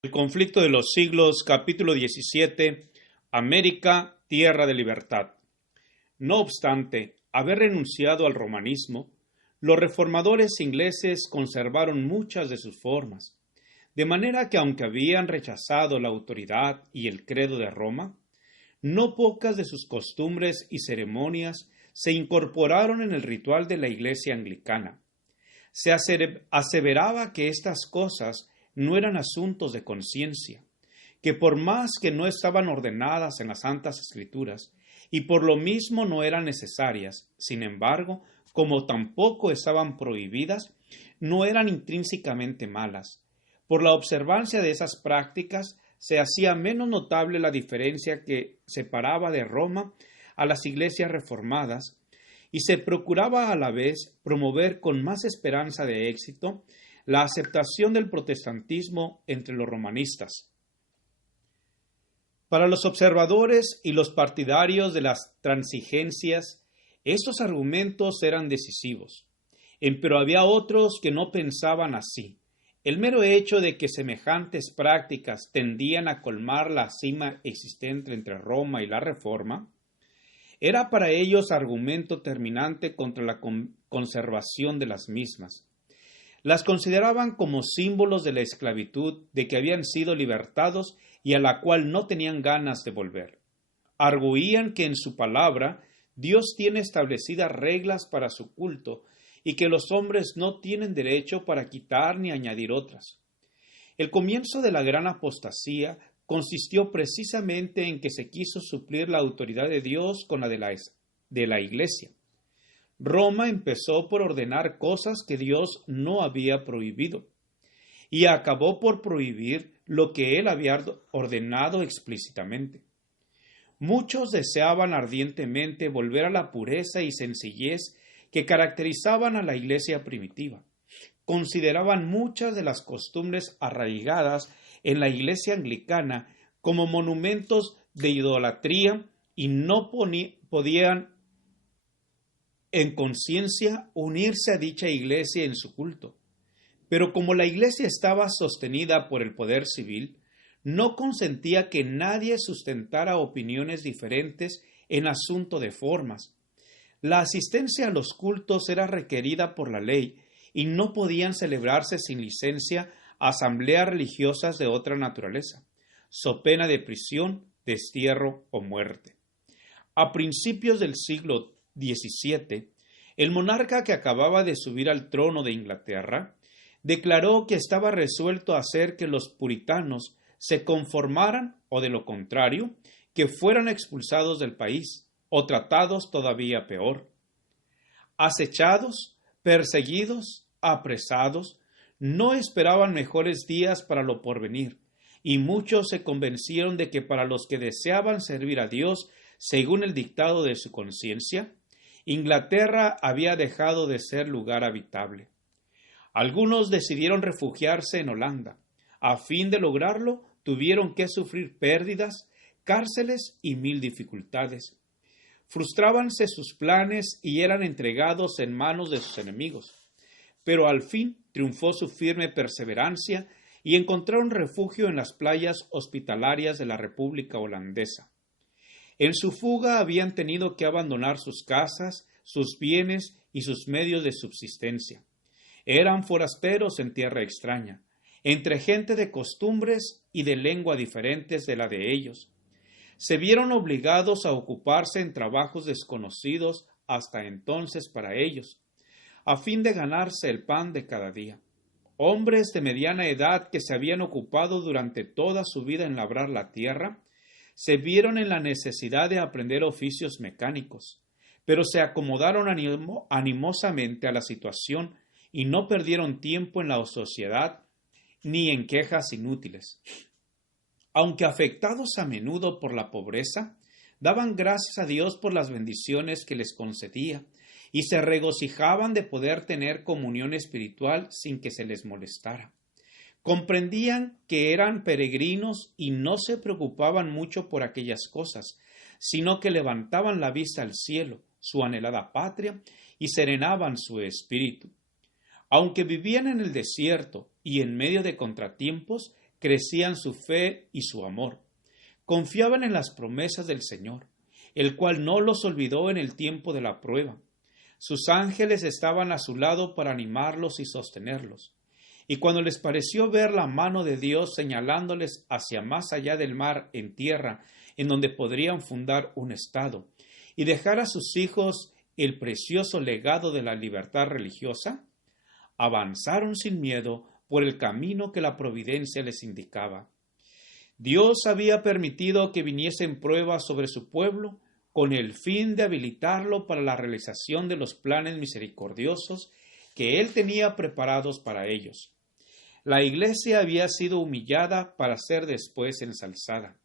El conflicto de los siglos, capítulo 17, América, tierra de libertad. No obstante haber renunciado al romanismo, los reformadores ingleses conservaron muchas de sus formas, de manera que aunque habían rechazado la autoridad y el credo de Roma, no pocas de sus costumbres y ceremonias se incorporaron en el ritual de la Iglesia anglicana. Se aseveraba que estas cosas no eran asuntos de conciencia, que por más que no estaban ordenadas en las Santas Escrituras, y por lo mismo no eran necesarias, sin embargo, como tampoco estaban prohibidas, no eran intrínsecamente malas. Por la observancia de esas prácticas, se hacía menos notable la diferencia que separaba de Roma a las iglesias reformadas, y se procuraba a la vez promover con más esperanza de éxito la aceptación del protestantismo entre los romanistas. Para los observadores y los partidarios de las transigencias, estos argumentos eran decisivos, pero había otros que no pensaban así. El mero hecho de que semejantes prácticas tendían a colmar la cima existente entre Roma y la Reforma, era para ellos argumento terminante contra la conservación de las mismas. Las consideraban como símbolos de la esclavitud de que habían sido libertados y a la cual no tenían ganas de volver. Arguían que en su palabra Dios tiene establecidas reglas para su culto y que los hombres no tienen derecho para quitar ni añadir otras. El comienzo de la gran apostasía consistió precisamente en que se quiso suplir la autoridad de Dios con la de la Iglesia. Roma empezó por ordenar cosas que Dios no había prohibido y acabó por prohibir lo que él había ordenado explícitamente. Muchos deseaban ardientemente volver a la pureza y sencillez que caracterizaban a la iglesia primitiva. Consideraban muchas de las costumbres arraigadas en la iglesia anglicana como monumentos de idolatría y no podían en conciencia unirse a dicha iglesia en su culto. Pero como la iglesia estaba sostenida por el poder civil, no consentía que nadie sustentara opiniones diferentes en asunto de formas. La asistencia a los cultos era requerida por la ley y no podían celebrarse sin licencia asambleas religiosas de otra naturaleza, so pena de prisión, destierro o muerte. A principios del siglo XVII, el monarca que acababa de subir al trono de Inglaterra declaró que estaba resuelto a hacer que los puritanos se conformaran o, de lo contrario, que fueran expulsados del país o tratados todavía peor. Acechados, perseguidos, apresados, no esperaban mejores días para lo porvenir, y muchos se convencieron de que para los que deseaban servir a Dios según el dictado de su conciencia, Inglaterra había dejado de ser lugar habitable. Algunos decidieron refugiarse en Holanda. A fin de lograrlo, tuvieron que sufrir pérdidas, cárceles y mil dificultades. Frustrábanse sus planes y eran entregados en manos de sus enemigos. Pero al fin triunfó su firme perseverancia y encontraron refugio en las playas hospitalarias de la República Holandesa. En su fuga habían tenido que abandonar sus casas, sus bienes y sus medios de subsistencia. Eran forasteros en tierra extraña, entre gente de costumbres y de lengua diferentes de la de ellos. Se vieron obligados a ocuparse en trabajos desconocidos hasta entonces para ellos, a fin de ganarse el pan de cada día. Hombres de mediana edad que se habían ocupado durante toda su vida en labrar la tierra, se vieron en la necesidad de aprender oficios mecánicos, pero se acomodaron animosamente a la situación y no perdieron tiempo en la ociosidad ni en quejas inútiles. Aunque afectados a menudo por la pobreza, daban gracias a Dios por las bendiciones que les concedía y se regocijaban de poder tener comunión espiritual sin que se les molestara. Comprendían que eran peregrinos y no se preocupaban mucho por aquellas cosas, sino que levantaban la vista al cielo, su anhelada patria, y serenaban su espíritu. Aunque vivían en el desierto y en medio de contratiempos, crecían su fe y su amor. Confiaban en las promesas del Señor, el cual no los olvidó en el tiempo de la prueba. Sus ángeles estaban a su lado para animarlos y sostenerlos. Y cuando les pareció ver la mano de Dios señalándoles hacia más allá del mar en tierra, en donde podrían fundar un estado, y dejar a sus hijos el precioso legado de la libertad religiosa, avanzaron sin miedo por el camino que la providencia les indicaba. Dios había permitido que viniesen pruebas sobre su pueblo con el fin de habilitarlo para la realización de los planes misericordiosos que Él tenía preparados para ellos. La Iglesia había sido humillada para ser después ensalzada.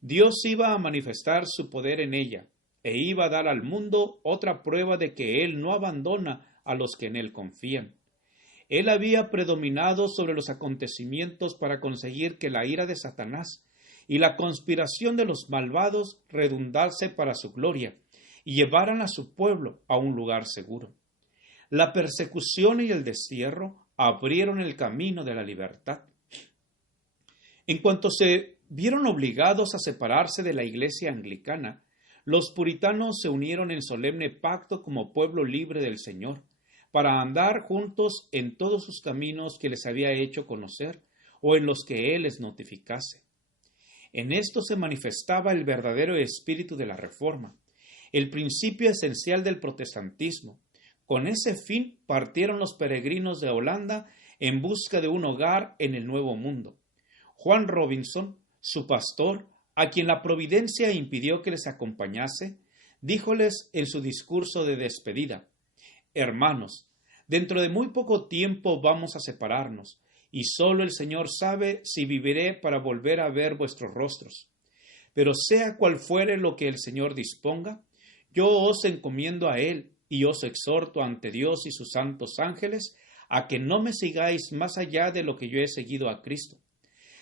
Dios iba a manifestar su poder en ella e iba a dar al mundo otra prueba de que Él no abandona a los que en Él confían. Él había predominado sobre los acontecimientos para conseguir que la ira de Satanás y la conspiración de los malvados redundase para su gloria y llevaran a su pueblo a un lugar seguro. La persecución y el destierro abrieron el camino de la libertad. En cuanto se vieron obligados a separarse de la iglesia anglicana, los puritanos se unieron en solemne pacto como pueblo libre del Señor, para andar juntos en todos sus caminos que les había hecho conocer o en los que Él les notificase. En esto se manifestaba el verdadero espíritu de la Reforma, el principio esencial del protestantismo. Con ese fin partieron los peregrinos de Holanda en busca de un hogar en el Nuevo Mundo. Juan Robinson, su pastor, a quien la providencia impidió que les acompañase, díjoles en su discurso de despedida: Hermanos, dentro de muy poco tiempo vamos a separarnos, y solo el Señor sabe si viviré para volver a ver vuestros rostros. Pero sea cual fuere lo que el Señor disponga, yo os encomiendo a Él y os exhorto ante Dios y sus santos ángeles a que no me sigáis más allá de lo que yo he seguido a Cristo.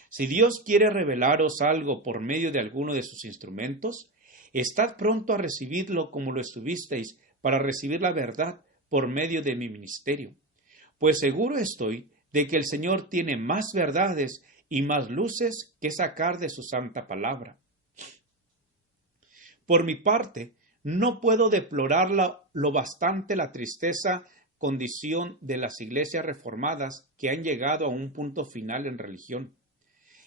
Si Dios quiere revelaros algo por medio de alguno de sus instrumentos, estad pronto a recibirlo como lo estuvisteis para recibir la verdad por medio de mi ministerio. Pues seguro estoy de que el Señor tiene más verdades y más luces que sacar de su santa palabra. Por mi parte, no puedo deplorar lo bastante la tristeza condición de las iglesias reformadas que han llegado a un punto final en religión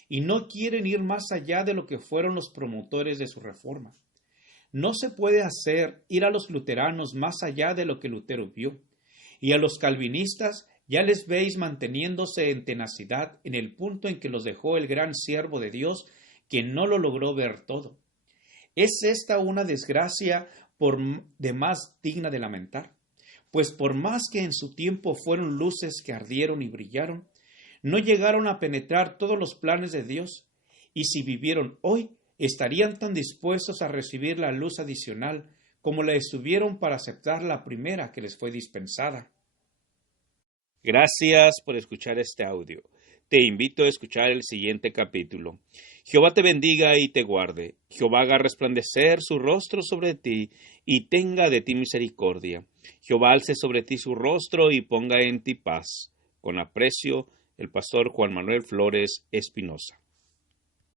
y no quieren ir más allá de lo que fueron los promotores de su reforma. No se puede hacer ir a los luteranos más allá de lo que Lutero vio, y a los calvinistas ya les veis manteniéndose en tenacidad en el punto en que los dejó el gran siervo de Dios, que no lo logró ver todo. ¿Es esta una desgracia por demás digna de lamentar? Pues por más que en su tiempo fueron luces que ardieron y brillaron, no llegaron a penetrar todos los planes de Dios, y si vivieron hoy, estarían tan dispuestos a recibir la luz adicional como la estuvieron para aceptar la primera que les fue dispensada. Gracias por escuchar este audio. Te invito a escuchar el siguiente capítulo. Jehová te bendiga y te guarde. Jehová haga resplandecer su rostro sobre ti y tenga de ti misericordia. Jehová alce sobre ti su rostro y ponga en ti paz. Con aprecio, el pastor Juan Manuel Flores Espinosa.